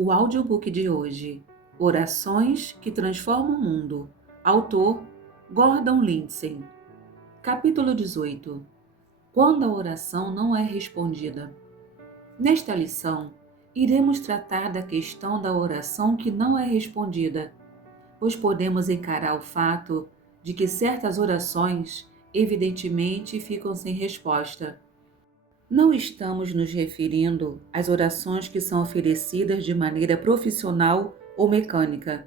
O audiobook de hoje, Orações que Transformam o Mundo. Autor, Gordon Lindsay. Capítulo 18. Quando a oração não é respondida. Nesta lição, iremos tratar da questão da oração que não é respondida, pois podemos encarar o fato de que certas orações, evidentemente, ficam sem resposta. Não estamos nos referindo às orações que são oferecidas de maneira profissional ou mecânica,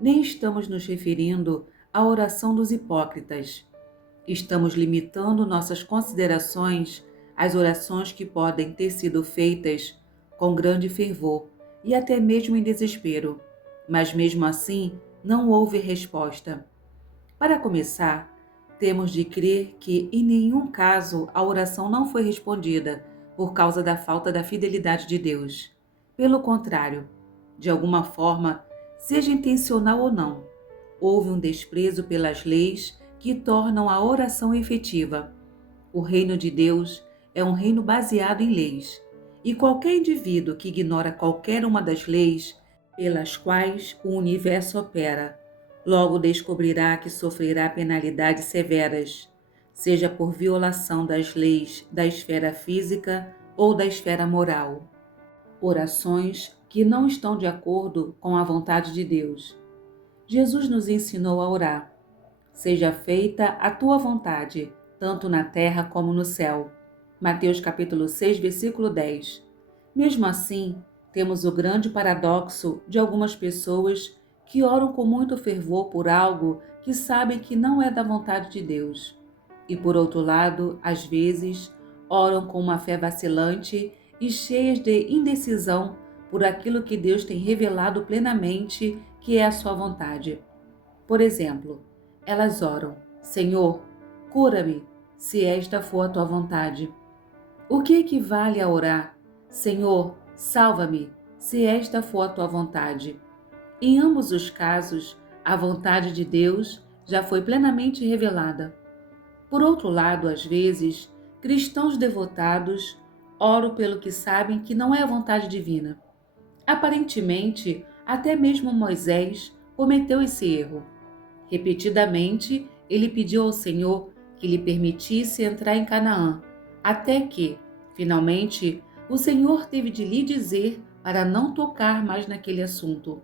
nem estamos nos referindo à oração dos hipócritas. Estamos limitando nossas considerações às orações que podem ter sido feitas com grande fervor e até mesmo em desespero, mas mesmo assim não houve resposta. Para começar, temos de crer que em nenhum caso a oração não foi respondida por causa da falta da fidelidade de Deus. Pelo contrário, de alguma forma, seja intencional ou não, houve um desprezo pelas leis que tornam a oração efetiva. O reino de Deus é um reino baseado em leis, e qualquer indivíduo que ignora qualquer uma das leis pelas quais o universo opera, logo descobrirá que sofrerá penalidades severas, seja por violação das leis da esfera física ou da esfera moral. Orações que não estão de acordo com a vontade de Deus. Jesus nos ensinou a orar. Seja feita a tua vontade, tanto na terra como no céu. Mateus capítulo 6, versículo 10. Mesmo assim, temos o grande paradoxo de algumas pessoas que oram com muito fervor por algo que sabem que não é da vontade de Deus. E por outro lado, às vezes, oram com uma fé vacilante e cheias de indecisão por aquilo que Deus tem revelado plenamente que é a sua vontade. Por exemplo, elas oram: Senhor, cura-me, se esta for a tua vontade. O que equivale a orar: Senhor, salva-me, se esta for a tua vontade? Em ambos os casos, a vontade de Deus já foi plenamente revelada. Por outro lado, às vezes, cristãos devotados oram pelo que sabem que não é a vontade divina. Aparentemente, até mesmo Moisés cometeu esse erro. Repetidamente, ele pediu ao Senhor que lhe permitisse entrar em Canaã, até que, finalmente, o Senhor teve de lhe dizer para não tocar mais naquele assunto.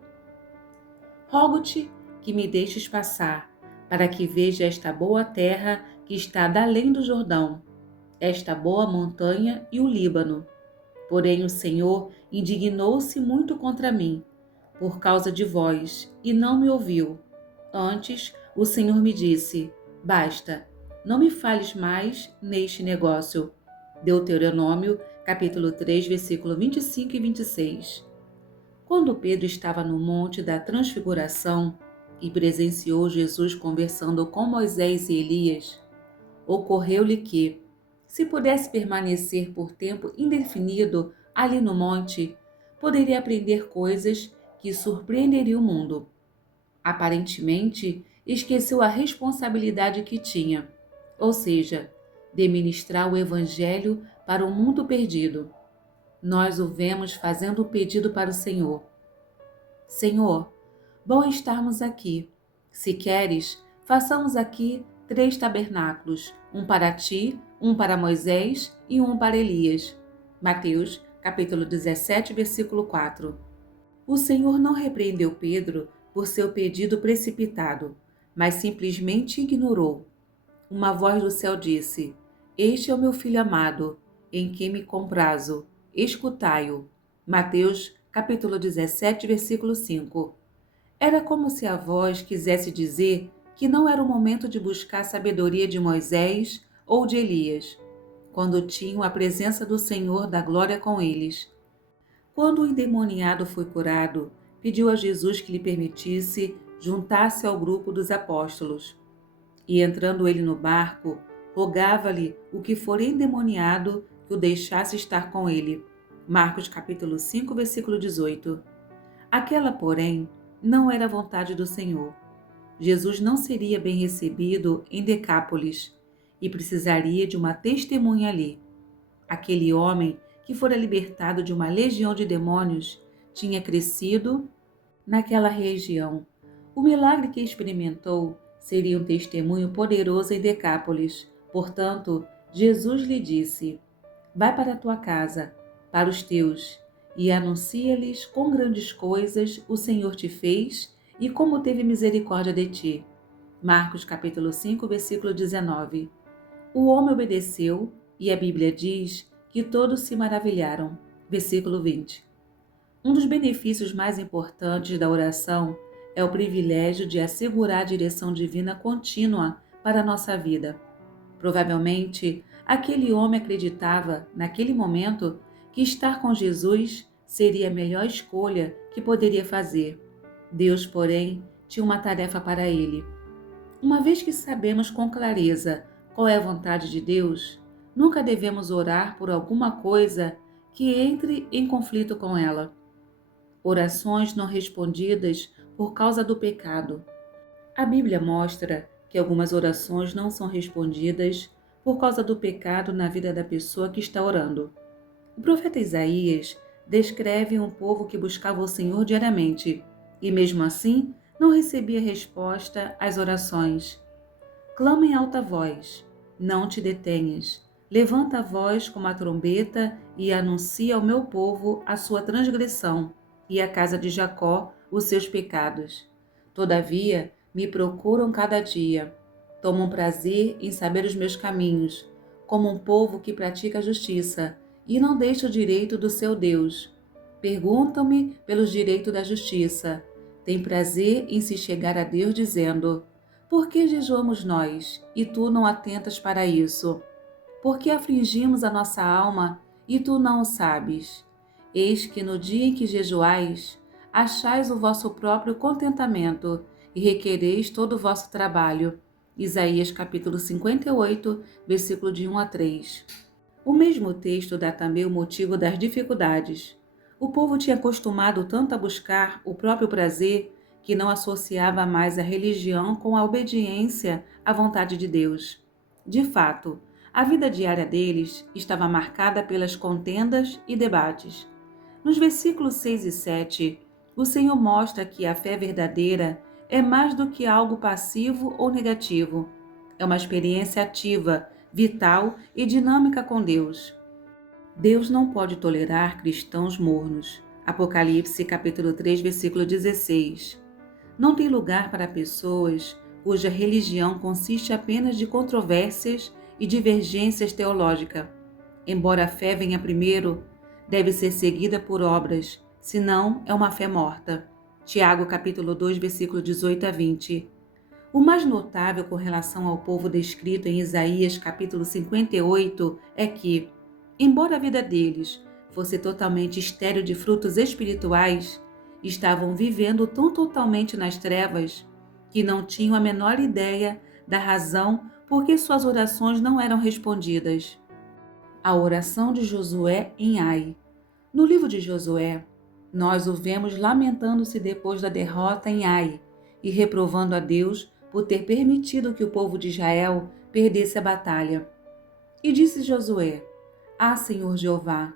Rogo-te que me deixes passar, para que veja esta boa terra que está além do Jordão, esta boa montanha e o Líbano. Porém o Senhor indignou-se muito contra mim, por causa de vós, e não me ouviu. Antes, o Senhor me disse: basta, não me fales mais neste negócio. Deuteronômio, capítulo 3, versículo 25 e 26. Quando Pedro estava no Monte da Transfiguração e presenciou Jesus conversando com Moisés e Elias, ocorreu-lhe que, se pudesse permanecer por tempo indefinido ali no monte, poderia aprender coisas que surpreenderiam o mundo. Aparentemente, esqueceu a responsabilidade que tinha, ou seja, de ministrar o Evangelho para o mundo perdido. Nós o vemos fazendo o pedido para o Senhor: Senhor, bom estarmos aqui. Se queres, façamos aqui 3 tabernáculos, um para ti, um para Moisés e um para Elias. Mateus, capítulo 17, versículo 4. O Senhor não repreendeu Pedro por seu pedido precipitado, mas simplesmente ignorou. Uma voz do céu disse: Este é o meu filho amado, em quem me comprazo. Escutai-o. Mateus, capítulo 17, versículo 5. Era como se a voz quisesse dizer que não era o momento de buscar a sabedoria de Moisés ou de Elias, quando tinham a presença do Senhor da glória com eles. Quando o endemoniado foi curado, pediu a Jesus que lhe permitisse juntar-se ao grupo dos apóstolos. E entrando ele no barco, rogava-lhe o que for endemoniado que o deixasse estar com ele. Marcos capítulo 5, versículo 18. Aquela, porém, não era a vontade do Senhor. Jesus não seria bem recebido em Decápolis e precisaria de uma testemunha ali. Aquele homem que fora libertado de uma legião de demônios tinha crescido naquela região. O milagre que experimentou seria um testemunho poderoso em Decápolis. Portanto, Jesus lhe disse: vai para a tua casa, para os teus, e anuncia-lhes quão grandes coisas o Senhor te fez e como teve misericórdia de ti. Marcos capítulo 5, versículo 19. O homem obedeceu e a Bíblia diz que todos se maravilharam. Versículo 20. Um dos benefícios mais importantes da oração é o privilégio de assegurar a direção divina contínua para a nossa vida. Provavelmente, aquele homem acreditava, naquele momento, que estar com Jesus seria a melhor escolha que poderia fazer. Deus, porém, tinha uma tarefa para ele. Uma vez que sabemos com clareza qual é a vontade de Deus, nunca devemos orar por alguma coisa que entre em conflito com ela. Orações não respondidas por causa do pecado. A Bíblia mostra que algumas orações não são respondidas por causa do pecado na vida da pessoa que está orando. O profeta Isaías descreve um povo que buscava o Senhor diariamente e, mesmo assim, não recebia resposta às orações. Clama em alta voz, não te detenhas. Levanta a voz como a trombeta e anuncia ao meu povo a sua transgressão e à casa de Jacó os seus pecados. Todavia, me procuram cada dia. Tomam prazer em saber os meus caminhos, como um povo que pratica a justiça e não deixa o direito do seu Deus. Perguntam-me pelos direitos da justiça. Tem prazer em se chegar a Deus dizendo: por que jejuamos nós, e tu não atentas para isso? Por que afligimos a nossa alma, e tu não o sabes? Eis que no dia em que jejuais, achais o vosso próprio contentamento, e requereis todo o vosso trabalho. Isaías capítulo 58, versículo de 1 a 3. O mesmo texto dá também o motivo das dificuldades. O povo tinha acostumado tanto a buscar o próprio prazer que não associava mais a religião com a obediência à vontade de Deus. De fato, a vida diária deles estava marcada pelas contendas e debates. Nos versículos 6 e 7, o Senhor mostra que a fé verdadeira é mais do que algo passivo ou negativo. É uma experiência ativa, vital e dinâmica com Deus. Deus não pode tolerar cristãos mornos. Apocalipse capítulo 3, versículo 16. Não tem lugar para pessoas cuja religião consiste apenas de controvérsias e divergências teológicas. Embora a fé venha primeiro, deve ser seguida por obras, senão é uma fé morta. Tiago capítulo 2, versículo 18 a 20. O mais notável com relação ao povo descrito em Isaías capítulo 58 é que, embora a vida deles fosse totalmente estéril de frutos espirituais, estavam vivendo tão totalmente nas trevas que não tinham a menor ideia da razão por que suas orações não eram respondidas. A oração de Josué em Ai. No livro de Josué, nós o vemos lamentando-se depois da derrota em Ai e reprovando a Deus por ter permitido que o povo de Israel perdesse a batalha. E disse Josué: ah, Senhor Jeová,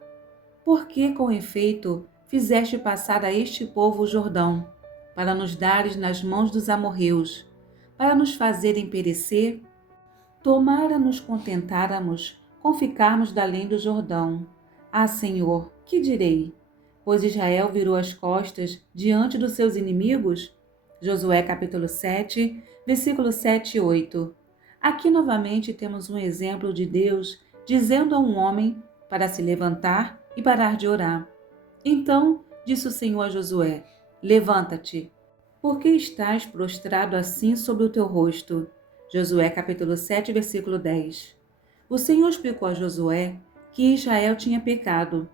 por que, com efeito, fizeste passar a este povo o Jordão, para nos dares nas mãos dos amorreus, para nos fazerem perecer? Tomara nos contentáramos com ficarmos da além do Jordão. Ah, Senhor, que direi? Pois Israel virou as costas diante dos seus inimigos? Josué capítulo 7, versículos 7 e 8. Aqui novamente temos um exemplo de Deus dizendo a um homem para se levantar e parar de orar. Então disse o Senhor a Josué: levanta-te, porque estás prostrado assim sobre o teu rosto. Josué capítulo 7, versículo 10. O Senhor explicou a Josué que Israel tinha pecado,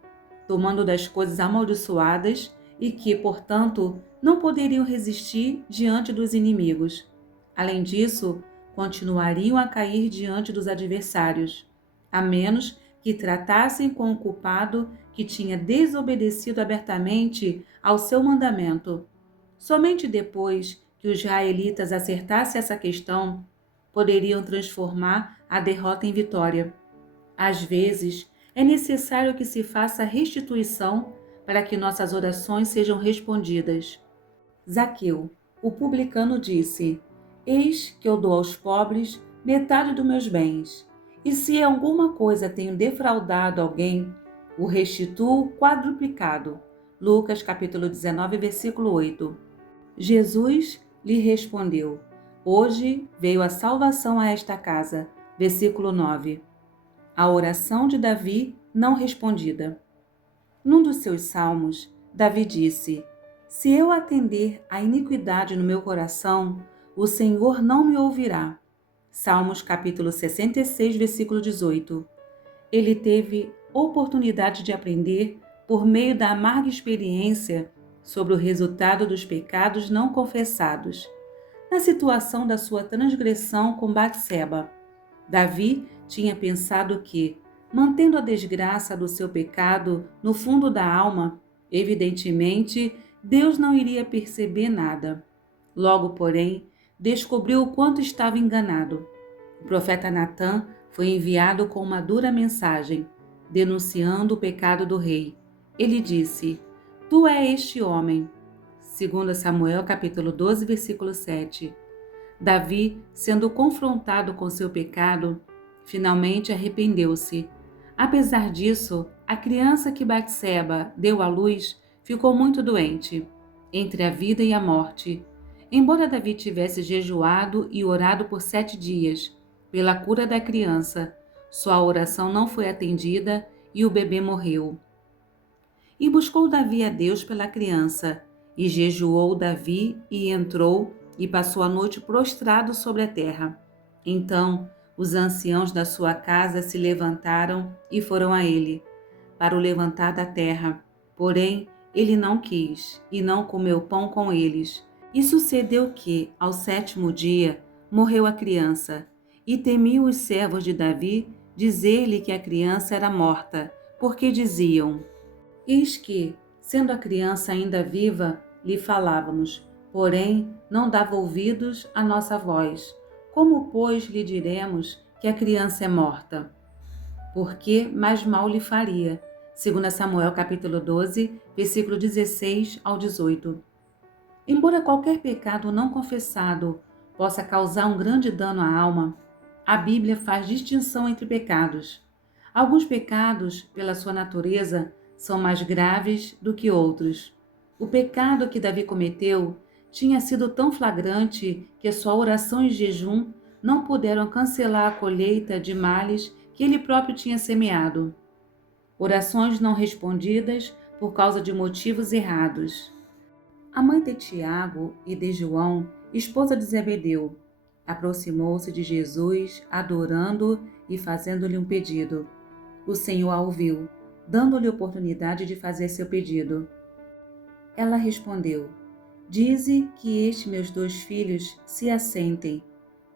tomando das coisas amaldiçoadas e que, portanto, não poderiam resistir diante dos inimigos. Além disso, continuariam a cair diante dos adversários, a menos que tratassem com o culpado que tinha desobedecido abertamente ao seu mandamento. Somente depois que os israelitas acertassem essa questão, poderiam transformar a derrota em vitória. Às vezes, é necessário que se faça restituição para que nossas orações sejam respondidas. Zaqueu, o publicano, disse: Eis que eu dou aos pobres metade dos meus bens, e se em alguma coisa tenho defraudado alguém, o restituo quadruplicado. Lucas capítulo 19, versículo 8. Jesus lhe respondeu: Hoje veio a salvação a esta casa. Versículo 9. A oração de Davi não respondida. Num dos seus salmos, Davi disse: Se eu atender à iniquidade no meu coração, o Senhor não me ouvirá. Salmos capítulo 66, versículo 18. Ele teve oportunidade de aprender, por meio da amarga experiência, sobre o resultado dos pecados não confessados. Na situação da sua transgressão com Batseba, Davi tinha pensado que, mantendo a desgraça do seu pecado no fundo da alma, evidentemente, Deus não iria perceber nada. Logo, porém, descobriu o quanto estava enganado. O profeta Natã foi enviado com uma dura mensagem, denunciando o pecado do rei. Ele disse: Tu é este homem. 2 Samuel capítulo 12, versículo 7. Davi, sendo confrontado com seu pecado, finalmente arrependeu-se. Apesar disso, a criança que Batseba deu à luz ficou muito doente, entre a vida e a morte. Embora Davi tivesse jejuado e orado por 7 dias pela cura da criança, sua oração não foi atendida e o bebê morreu. E buscou Davi a Deus pela criança, e jejuou Davi e entrou e passou a noite prostrado sobre a terra. Então os anciãos da sua casa se levantaram e foram a ele, para o levantar da terra. Porém, ele não quis, e não comeu pão com eles. E sucedeu que, ao 7º dia, morreu a criança, e temiam os servos de Davi dizer-lhe que a criança era morta, porque diziam: Eis que, sendo a criança ainda viva, lhe falávamos, porém não dava ouvidos à nossa voz. Como, pois, lhe diremos que a criança é morta? Porque mais mal lhe faria. 2 Samuel capítulo 12, versículo 16 ao 18. Embora qualquer pecado não confessado possa causar um grande dano à alma, a Bíblia faz distinção entre pecados. Alguns pecados, pela sua natureza, são mais graves do que outros. O pecado que Davi cometeu tinha sido tão flagrante que a sua oração e jejum não puderam cancelar a colheita de males que ele próprio tinha semeado. Orações não respondidas por causa de motivos errados. A mãe de Tiago e de João, esposa de Zebedeu, aproximou-se de Jesus, adorando-o e fazendo-lhe um pedido. O Senhor a ouviu, dando-lhe oportunidade de fazer seu pedido. Ela respondeu: Dize que estes meus 2 filhos se assentem,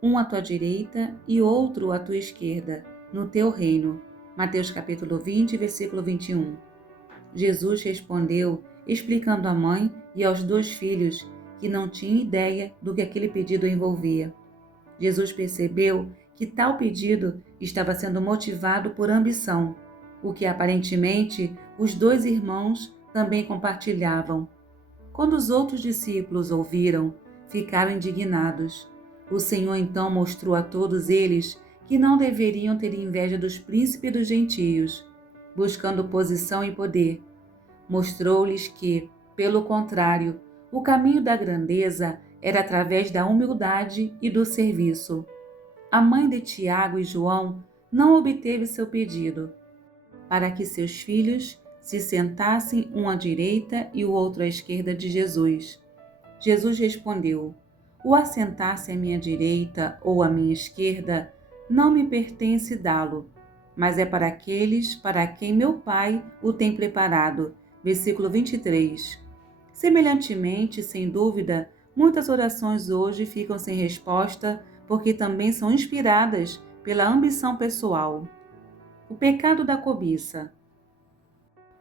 um à tua direita e outro à tua esquerda, no teu reino. Mateus capítulo 20, versículo 21. Jesus respondeu, explicando à mãe e aos 2 filhos que não tinha ideia do que aquele pedido envolvia. Jesus percebeu que tal pedido estava sendo motivado por ambição, o que aparentemente os 2 irmãos também compartilhavam. Quando os outros discípulos ouviram, ficaram indignados. O Senhor então mostrou a todos eles que não deveriam ter inveja dos príncipes dos gentios, buscando posição e poder. Mostrou-lhes que, pelo contrário, o caminho da grandeza era através da humildade e do serviço. A mãe de Tiago e João não obteve seu pedido, para que seus filhos se sentassem um à direita e o outro à esquerda de Jesus. Jesus respondeu: O assentar-se à minha direita ou à minha esquerda não me pertence dá-lo, mas é para aqueles para quem meu Pai o tem preparado. Versículo 23. Semelhantemente, sem dúvida, muitas orações hoje ficam sem resposta porque também são inspiradas pela ambição pessoal. O pecado da cobiça.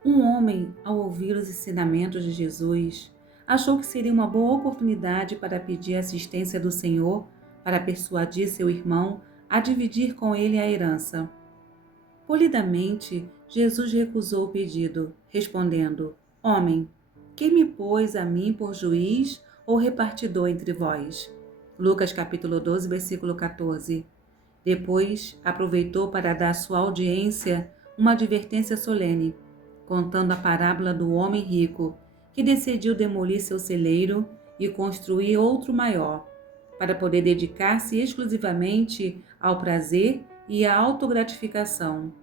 Um homem, ao ouvir os ensinamentos de Jesus, achou que seria uma boa oportunidade para pedir a assistência do Senhor para persuadir seu irmão a dividir com ele a herança. Polidamente, Jesus recusou o pedido, respondendo: Homem, quem me pôs a mim por juiz ou repartidor entre vós? Lucas capítulo 12, versículo 14. Depois aproveitou para dar à sua audiência uma advertência solene, contando a parábola do homem rico, que decidiu demolir seu celeiro e construir outro maior, para poder dedicar-se exclusivamente ao prazer e à autogratificação.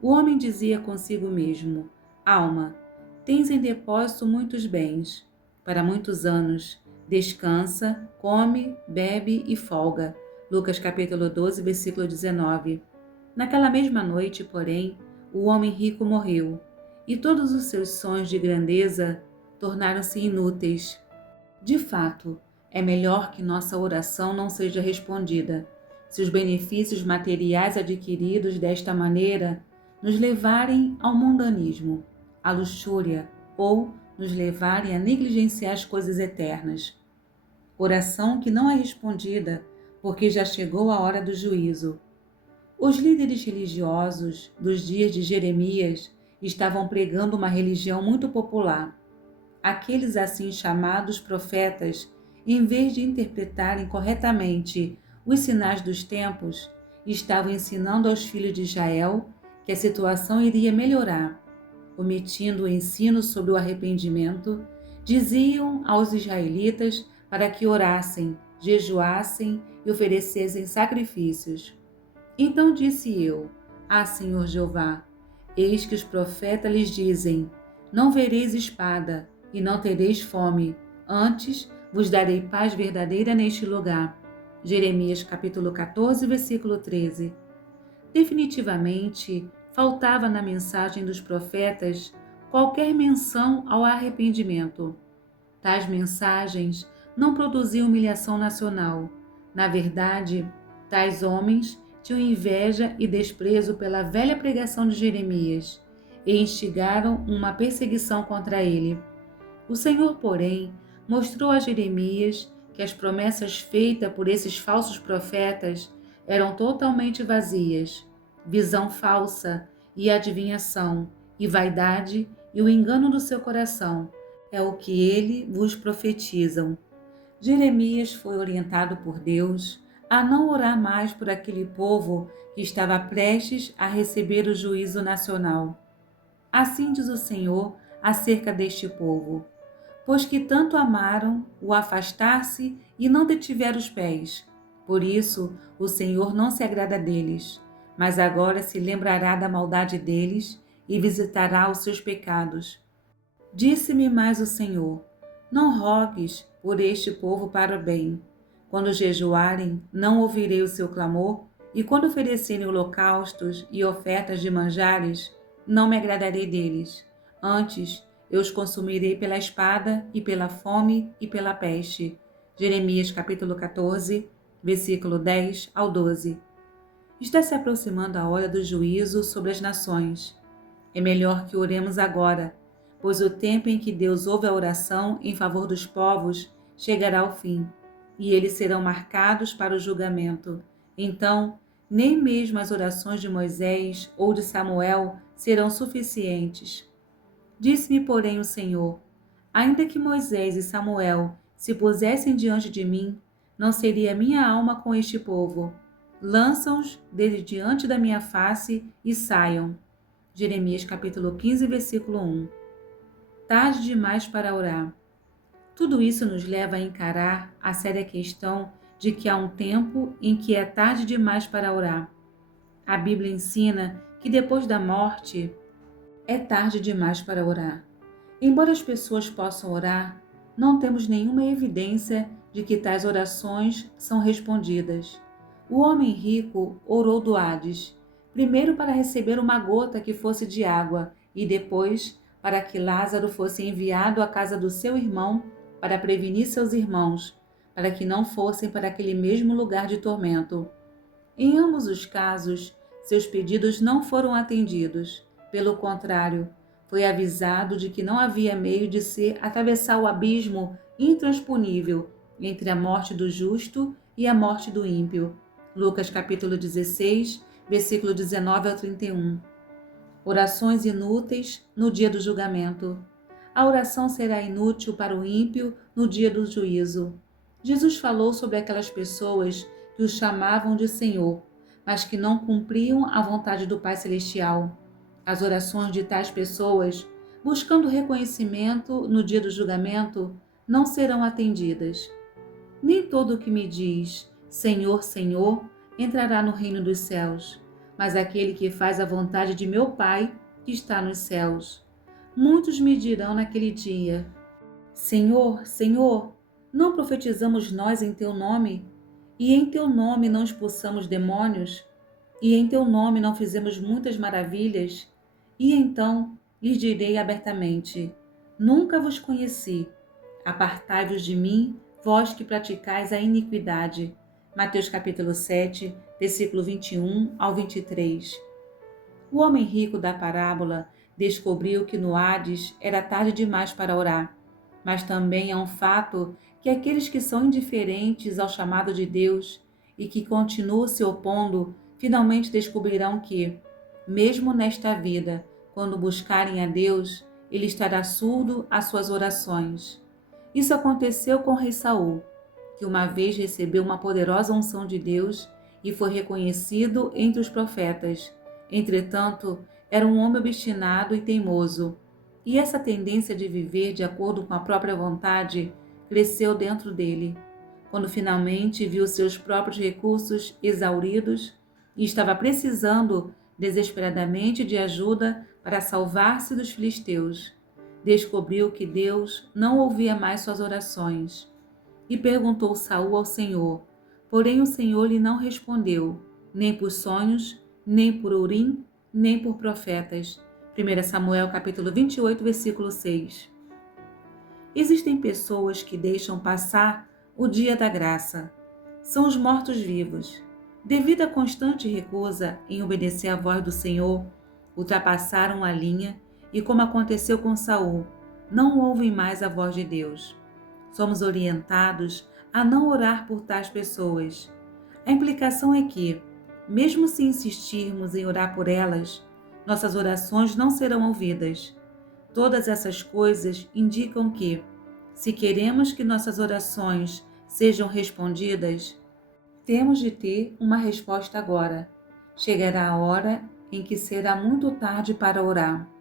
O homem dizia consigo mesmo: Alma, tens em depósito muitos bens, para muitos anos. Descansa, come, bebe e folga. Lucas capítulo 12, versículo 19. Naquela mesma noite, porém, o homem rico morreu, e todos os seus sonhos de grandeza tornaram-se inúteis. De fato, é melhor que nossa oração não seja respondida, se os benefícios materiais adquiridos desta maneira nos levarem ao mundanismo, à luxúria ou nos levarem a negligenciar as coisas eternas. Oração que não é respondida porque já chegou a hora do juízo. Os líderes religiosos dos dias de Jeremias estavam pregando uma religião muito popular. Aqueles assim chamados profetas, em vez de interpretarem corretamente os sinais dos tempos, estavam ensinando aos filhos de Israel que a situação iria melhorar. Omitindo o ensino sobre o arrependimento, diziam aos israelitas para que orassem, jejuassem e oferecessem sacrifícios. Então disse eu: Senhor Jeová, eis que os profetas lhes dizem: Não vereis espada, e não tereis fome, antes vos darei paz verdadeira neste lugar. Jeremias capítulo 14, versículo 13. Definitivamente, faltava na mensagem dos profetas qualquer menção ao arrependimento. Tais mensagens não produziam humilhação nacional. Na verdade, tais homens tinham inveja e desprezo pela velha pregação de Jeremias e instigaram uma perseguição contra ele. O Senhor, porém, mostrou a Jeremias que as promessas feitas por esses falsos profetas eram totalmente vazias, visão falsa e adivinhação, e vaidade e o engano do seu coração é o que ele vos profetizam. Jeremias foi orientado por Deus a não orar mais por aquele povo que estava prestes a receber o juízo nacional. Assim diz o Senhor acerca deste povo: pois que tanto amaram o afastar-se e não detiveram os pés. Por isso o Senhor não se agrada deles, mas agora se lembrará da maldade deles e visitará os seus pecados. Disse-me mais o Senhor: não rogues por este povo para o bem. Quando jejuarem, não ouvirei o seu clamor, e quando oferecerem holocaustos e ofertas de manjares, não me agradarei deles. Antes, eu os consumirei pela espada e pela fome e pela peste. Jeremias capítulo 14, versículo 10 ao 12. Está se aproximando a hora do juízo sobre as nações. É melhor que oremos agora, pois o tempo em que Deus ouve a oração em favor dos povos chegará ao fim, e eles serão marcados para o julgamento. Então, nem mesmo as orações de Moisés ou de Samuel serão suficientes. Disse-me, porém, o Senhor: ainda que Moisés e Samuel se pusessem diante de mim, não seria minha alma com este povo. Lança-os desde diante da minha face e saiam. Jeremias capítulo 15, versículo 1. Tarde demais para orar. Tudo isso nos leva a encarar a séria questão de que há um tempo em que é tarde demais para orar. A Bíblia ensina que depois da morte é tarde demais para orar. Embora as pessoas possam orar, não temos nenhuma evidência de que tais orações são respondidas. O homem rico orou do Hades, primeiro para receber uma gota que fosse de água e depois para que Lázaro fosse enviado à casa do seu irmão para prevenir seus irmãos, para que não fossem para aquele mesmo lugar de tormento. Em ambos os casos, seus pedidos não foram atendidos. Pelo contrário, foi avisado de que não havia meio de se atravessar o abismo intransponível entre a morte do justo e a morte do ímpio. Lucas capítulo 16, versículo 19 ao 31. Orações inúteis no dia do julgamento. A oração será inútil para o ímpio no dia do juízo. Jesus falou sobre aquelas pessoas que o chamavam de Senhor, mas que não cumpriam a vontade do Pai Celestial. As orações de tais pessoas, buscando reconhecimento no dia do julgamento, não serão atendidas. Nem todo o que me diz Senhor, Senhor, entrará no reino dos céus, mas aquele que faz a vontade de meu Pai que está nos céus. Muitos me dirão naquele dia: Senhor, Senhor, não profetizamos nós em teu nome? E em teu nome não expulsamos demônios? E em teu nome não fizemos muitas maravilhas? E então lhes direi abertamente: Nunca vos conheci. Apartai-vos de mim, vós que praticais a iniquidade. Mateus capítulo 7, versículo 21 ao 23. O homem rico da parábola descobriu que no Hades era tarde demais para orar, mas também é um fato que aqueles que são indiferentes ao chamado de Deus e que continuam se opondo, finalmente descobrirão que, mesmo nesta vida, quando buscarem a Deus, Ele estará surdo às suas orações. Isso aconteceu com o rei Saul, que uma vez recebeu uma poderosa unção de Deus e foi reconhecido entre os profetas. Entretanto, era um homem obstinado e teimoso, e essa tendência de viver de acordo com a própria vontade cresceu dentro dele. Quando finalmente viu seus próprios recursos exauridos e estava precisando desesperadamente de ajuda para salvar-se dos filisteus, descobriu que Deus não ouvia mais suas orações e perguntou Saul ao Senhor. Porém o Senhor lhe não respondeu, nem por sonhos, nem por Urim, nem por profetas. 1 Samuel capítulo 28, versículo 6. Existem pessoas que deixam passar o dia da graça. São os mortos-vivos. Devido à constante recusa em obedecer à voz do Senhor, ultrapassaram a linha e, como aconteceu com Saul, não ouvem mais a voz de Deus. Somos orientados a não orar por tais pessoas. A implicação é que, mesmo se insistirmos em orar por elas, nossas orações não serão ouvidas. Todas essas coisas indicam que, se queremos que nossas orações sejam respondidas, temos de ter uma resposta agora. Chegará a hora em que será muito tarde para orar.